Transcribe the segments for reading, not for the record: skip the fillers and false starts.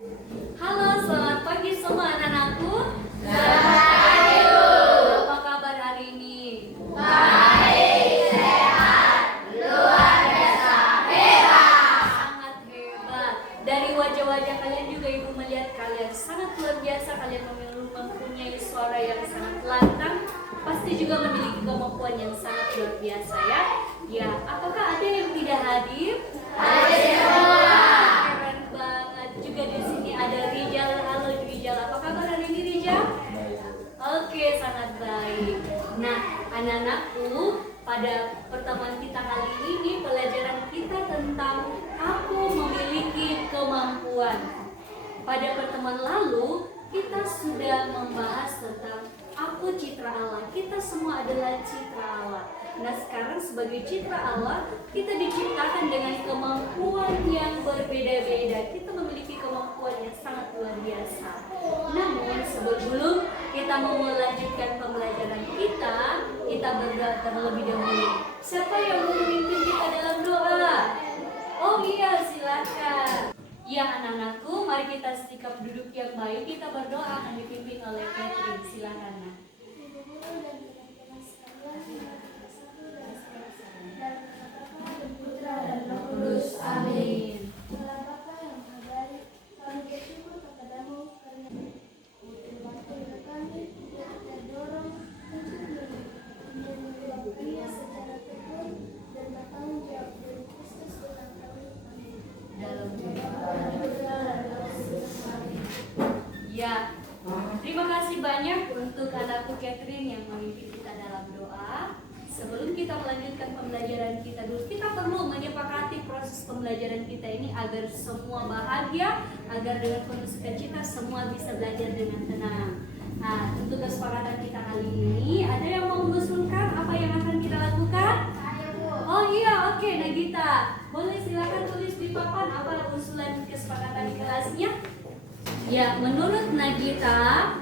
Halo, selamat pagi semua anak-anakku. Selamat pagi, Bu. Apa kabar hari ini? Baik, sehat, luar biasa, hebat. Sangat hebat. Dari wajah-wajah kalian juga Ibu melihat kalian sangat luar biasa. Kalian mempunyai suara yang sangat lantang. Pasti juga memiliki kemampuan yang sangat luar biasa ya. Ya, apakah ada yang tidak hadir? Ada semua. Keren banget. Juga di sini ada Rijal. Halo Rijal. Apa kabar hari ini Rijal? Oke, sangat baik. Nah, anak-anakku, pada pertemuan kita kali ini pelajaran kita tentang aku memiliki kemampuan. Pada pertemuan lalu kita sudah membahas tentang aku citra Allah. Kita semua adalah citra Allah. Nah, sekarang sebagai citra Allah, kita diciptakan dengan kemampuan yang berbeda-beda. Kita memiliki kemampuan yang sangat luar biasa. Namun sebelum kita mau melanjutkan pembelajaran kita berdoa terlebih dahulu. Siapa yang mau memimpin kita dalam doa? Oh iya, silakan. Ya anak-anakku, mari kita sikap duduk yang baik. Kita berdoa akan dipimpin oleh Catherine. Silakan. Nak. Amin. Ya, terima kasih banyak untuk anakku Catherine yang memimpin kita dalam doa. Sebelum kita melanjutkan pembelajaran kita dulu, kita perlu menyepakati proses pembelajaran kita ini agar semua bahagia, agar dengan penuh sukacita semua bisa belajar dengan tenang. Nah, untuk kesepakatan kita kali ini, ada yang mau mengusulkan apa yang akan kita lakukan? Oh iya, oke, Nagita. Boleh silakan tulis di papan apa usulan kesepakatan kelasnya? Ya, menurut Nagita,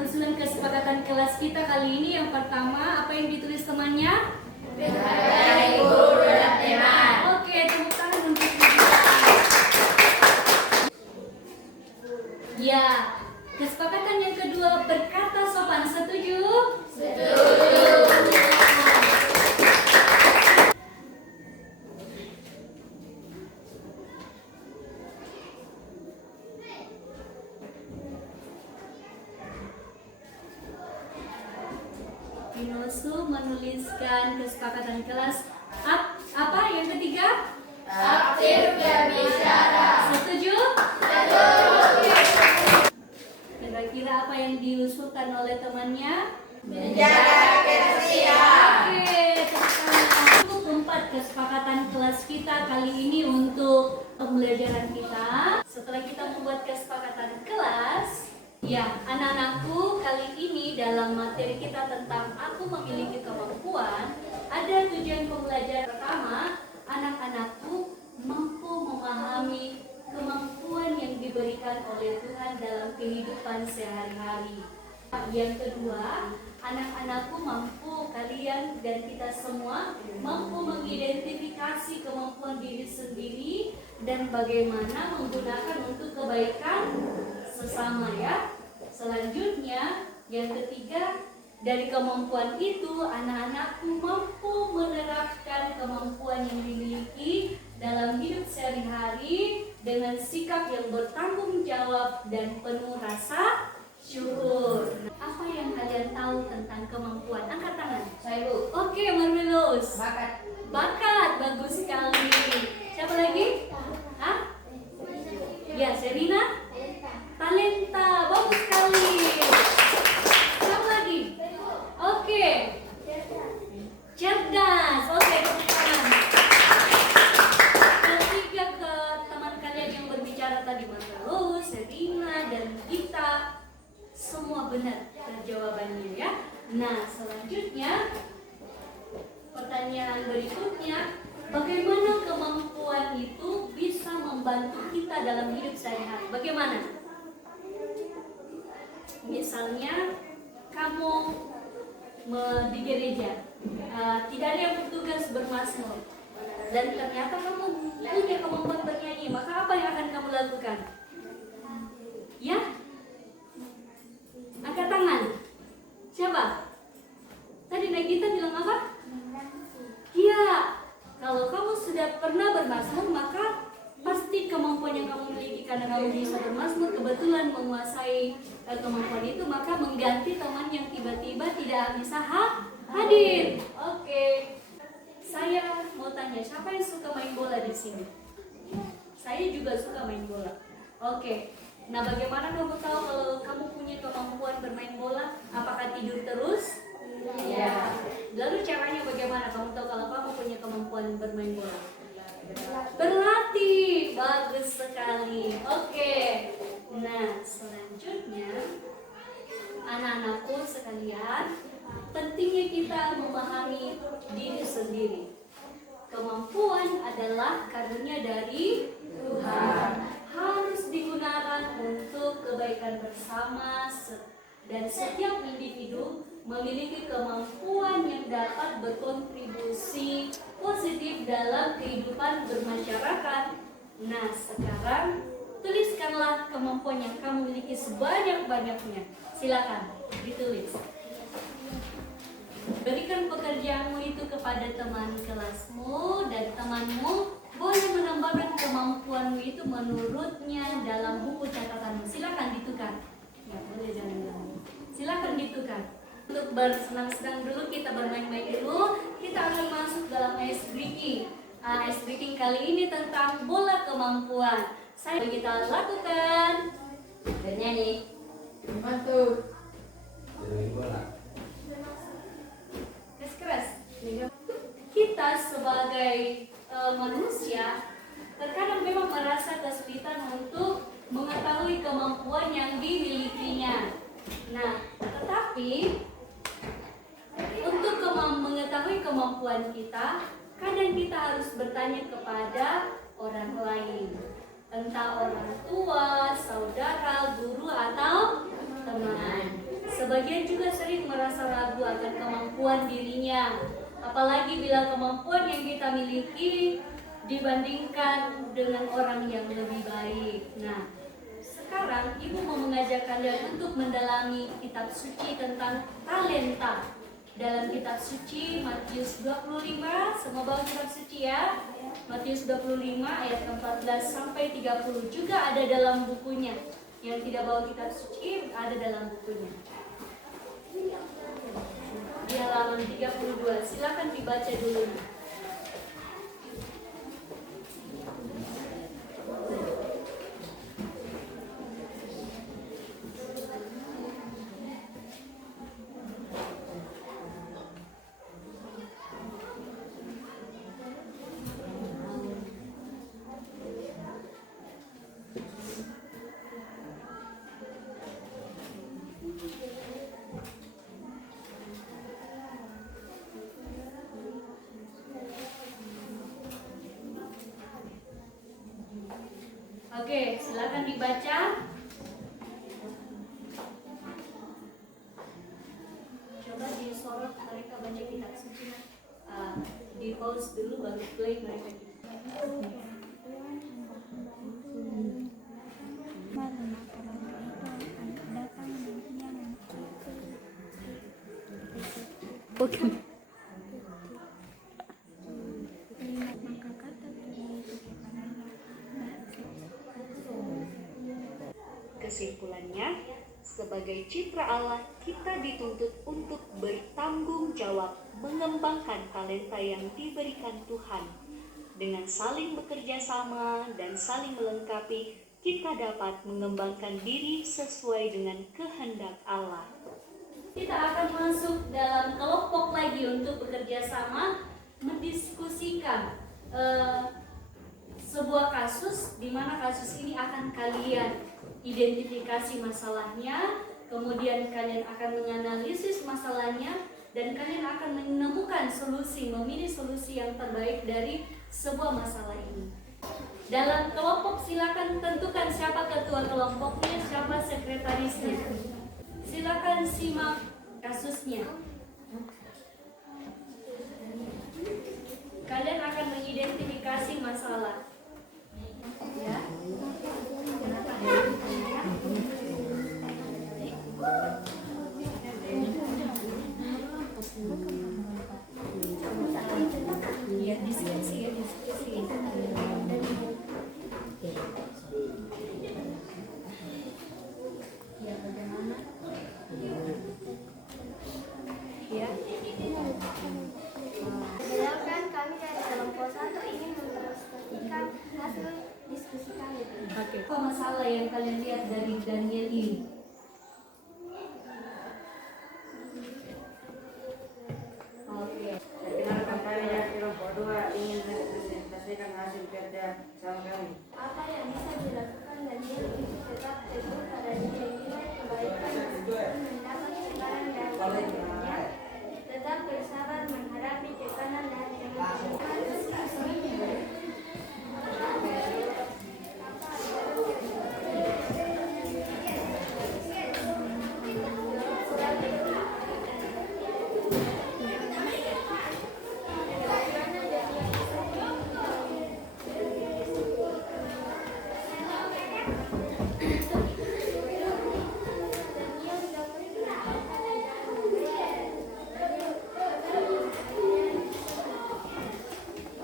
usulan kesepakatan kelas kita kali ini yang pertama, apa yang ditulis temannya? Baik, guru dan teman. Oke, tepuk tangan untuk Nagita. Ya, kesepakatan yang kedua berkata sopan, setuju? Setuju. Pinosu menuliskan kesepakatan kelas. Apa yang ketiga? Aktif berbicara. Setuju? Setuju. Kira-kira apa yang diusulkan oleh temannya? Menjaga kebersihan. Oke, tepuk tangan. Untuk keempat kesepakatan kelas kita kali ini untuk pembelajaran kita. Setelah kita membuat kesepakatan kelas, ya, anak-anakku, kali ini dalam materi kita tentang aku memiliki kemampuan, ada tujuan pembelajaran pertama, anak-anakku mampu memahami kemampuan yang diberikan oleh Tuhan dalam kehidupan sehari-hari. Yang kedua, anak-anakku mampu, kalian dan kita semua mampu mengidentifikasi kemampuan diri sendiri dan bagaimana menggunakan untuk kebaikan sesama ya. Selanjutnya, yang ketiga, dari kemampuan itu anak-anakku mampu menerapkan kemampuan yang dimiliki dalam hidup sehari-hari dengan sikap yang bertanggung jawab dan penuh rasa syukur. Apa yang kalian tahu tentang kemampuan? Angkat tangan. Saya, Bu. Oke, Marvelous. Bakat. Bakat, bagus sekali. Siapa lagi? Hah? Ya, Serina. Talenta, bagus sekali. Siapa lagi? Oke. Cerdas. Oke, tepuk tangan. Ketiga ke teman kalian yang berbicara tadi, Marvelous, Serina, dan Gita. Semua benar jawabannya ya. Nah, selanjutnya pertanyaan berikutnya, bagaimana kemampuan itu bisa membantu kita dalam hidup sehari-hari? Bagaimana? Misalnya kamu di gereja, tidak ada yang bertugas bermazmur. dan ternyata kamu punya kemampuan bernyanyi, maka apa yang akan kamu lakukan? Ya? Angkat tangan. Siapa? Tadi Nagita bilang apa? Iya. Kalau kamu sudah pernah bermazmur, maka pasti kemampuan yang kamu miliki karena kamu bisa bermazmur, kebetulan menguasai kemampuan itu, maka mengganti teman yang tiba-tiba tidak bisa hadir. Oke. Saya mau tanya, siapa yang suka main bola di sini? Saya juga suka main bola. Oke. Nah, bagaimana kamu tahu kalau kamu punya kemampuan bermain bola? Apakah tidur terus? Iya. Lalu caranya bagaimana kamu tahu kalau kamu punya kemampuan bermain bola? Berlatih. Bagus sekali. Oke. Nah, selanjutnya anak-anakku sekalian, pentingnya kita memahami diri sendiri. Kemampuan adalah karunia dari Tuhan. Harus digunakan untuk kebaikan bersama, dan setiap individu memiliki kemampuan yang dapat berkontribusi positif dalam kehidupan bermasyarakat. Nah, sekarang tuliskanlah kemampuan yang kamu miliki sebanyak-banyaknya. Silakan ditulis. Berikan pekerjaanmu itu kepada teman kelasmu, dan temanmu boleh menambahkan kemampuanmu itu menurutnya dalam buku catatanmu. Silakan ditukar. Ya, boleh jangan. Silakan ditukar. Untuk bersenang-senang dulu, kita bermain-main dulu. Kita akan masuk dalam ice breaking. Ice breaking kali ini tentang bola kemampuan. Saya kita lakukan. Bernyanyi. Mantul. Keras. Kita sebagai manusia terkadang memang merasa kesulitan untuk mengetahui kemampuan yang dimilikinya. Nah, tetapi untuk mengetahui kemampuan kita, kadang kita harus bertanya kepada orang lain, entah orang tua, saudara, guru, atau teman. Sebagian juga sering merasa ragu akan kemampuan dirinya, apalagi bila kemampuan yang kita miliki dibandingkan dengan orang yang lebih baik. Nah, sekarang Ibu mau mengajak kalian untuk mendalami kitab suci tentang talenta. Dalam kitab suci Matius 25, semua bawa kitab suci ya. Matius 25 ayat 14 sampai 30 juga ada dalam bukunya. Yang tidak bawa kitab suci ada dalam bukunya. Di halaman 32, silakan dibaca dulu. Oke, silakan dibaca. Coba disorot mereka baca kitab suci. Di pause dulu baru play mereka. Oke. Kesimpulannya, sebagai citra Allah, kita dituntut untuk bertanggung jawab mengembangkan talenta yang diberikan Tuhan. Dengan saling bekerja sama dan saling melengkapi, kita dapat mengembangkan diri sesuai dengan kehendak Allah. Kita akan masuk dalam kelompok lagi untuk bekerja sama, mendiskusikan sebuah kasus, di mana kasus ini akan kalian identifikasi masalahnya, kemudian kalian akan menganalisis masalahnya, dan kalian akan menemukan solusi, memilih solusi yang terbaik dari sebuah masalah ini. Dalam kelompok silakan tentukan siapa ketua kelompoknya, siapa sekretarisnya. Silakan simak kasusnya. Kalian akan mengidentifikasi identifikasi masalah. Ya. Ya, diskusi ya, diskusi. Ya, bagaimana? Ya. Misalkan kami dari kelompok 1 ingin mempresentasikan hasil diskusi kami. Oke. Apa masalah yang kalian lihat dari Daniel ini? Oke. Kenapa kalian kelompok 2 ingin mempresentasikan hasil kerja sama kami? Apa yang bisa dilakukan Daniel itu tetap teguh pada nilai-nilai kebaikan meskipun mendapat tekanan dari teman-temannya, tetap bersabar menghadapi tekanan dari teman-teman.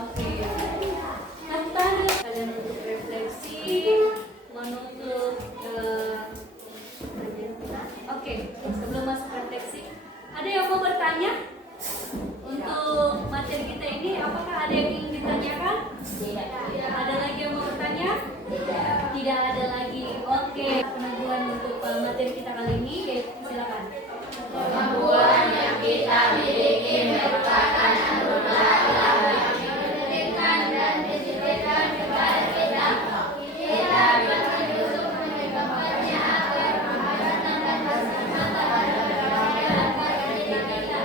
Oke. Kata kalian untuk refleksi, menuntut Oke, sebelum masuk refleksi, ada yang mau bertanya? Untuk materi kita ini, apakah ada yang ingin ditanyakan? Tidak. Ada lagi yang mau bertanya? Tidak ada lagi. Oke, peneguhan untuk materi kita kali ini, silakan. Kemampuan yang kita miliki merupakan anugerah Tuhan yang memberikan dan dititipkan kepada kita. Kita bertujuan untuk mengembangkannya agar menghadapkan dan bersama-sama pada kebahagiaan kepada kita.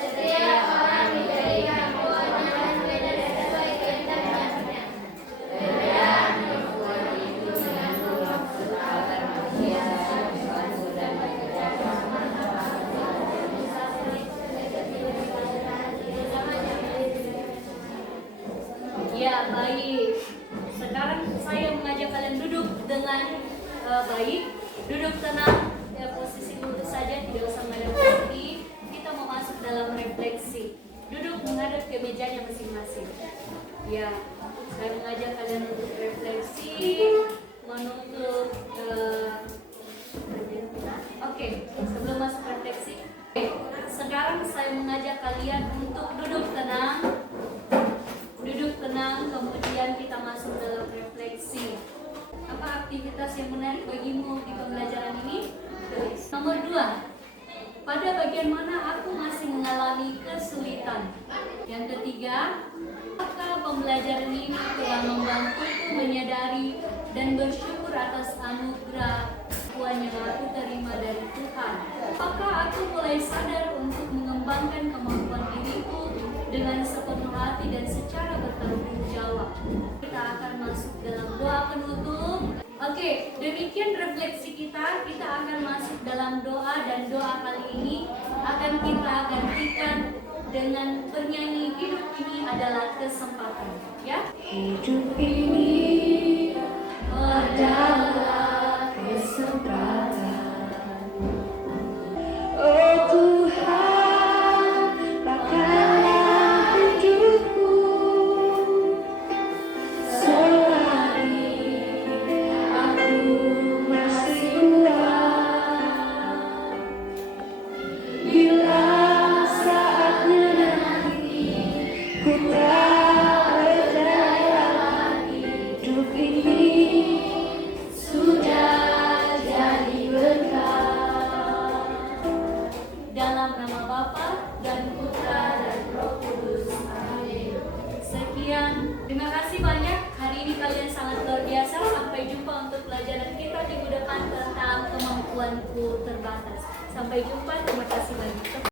Setiap orang dijadikan Tuhan yang berbeda sesuai kehendaknya. Perbedaan membuat itu mengandung maksud agar manusia saling bantu dan bekerja sama. Ya, baik. Sekarang saya mengajak kalian duduk dengan baik, duduk tenang, posisi lurus saja, tidak usah menghadap kaki. Kita mau masuk dalam refleksi. Duduk menghadap ke mejanya masing-masing. Ya, saya mengajak kalian untuk refleksi, menuntut. Oke, sebelum masuk refleksi, sekarang saya mengajak kalian untuk duduk tenang. Duduk tenang, kemudian kita masuk dalam refleksi. Apa aktivitas yang menarik bagimu di pembelajaran ini? Nomor 2, pada bagian mana aku masih mengalami kesulitan? Yang ketiga, apakah pembelajaran ini telah membantuku menyadari dan bersyukur atas anugerah Tuhan yang aku terima dari Tuhan? Apakah aku mulai sadar untuk mengembangkan kemampuan diriku dengan sepenuh hati dan secara bertanggung jawab? Kita akan masuk dalam doa penutup. Oke, demikian refleksi kita. Kita akan masuk dalam doa, dan doa kali ini akan kita gantikan dengan bernyanyi Hidup Ini Adalah Kesempatan. Ya? Hidup ini adalah kesempatan. Oh Tuhan, pakailah hidupku selagi aku masih kuat. Bila saatnya nanti ku tak berdaya lagi, hidup ini sudah jadi berkah. Dalam nama Bapa dan Putra dan Roh Kudus. Amin. Sekian. Terima kasih banyak. Hari ini kalian sangat luar biasa. Sampai jumpa untuk pelajaran kita minggu depan tentang kemampuanku terbatas. Sampai jumpa. Terima kasih banyak.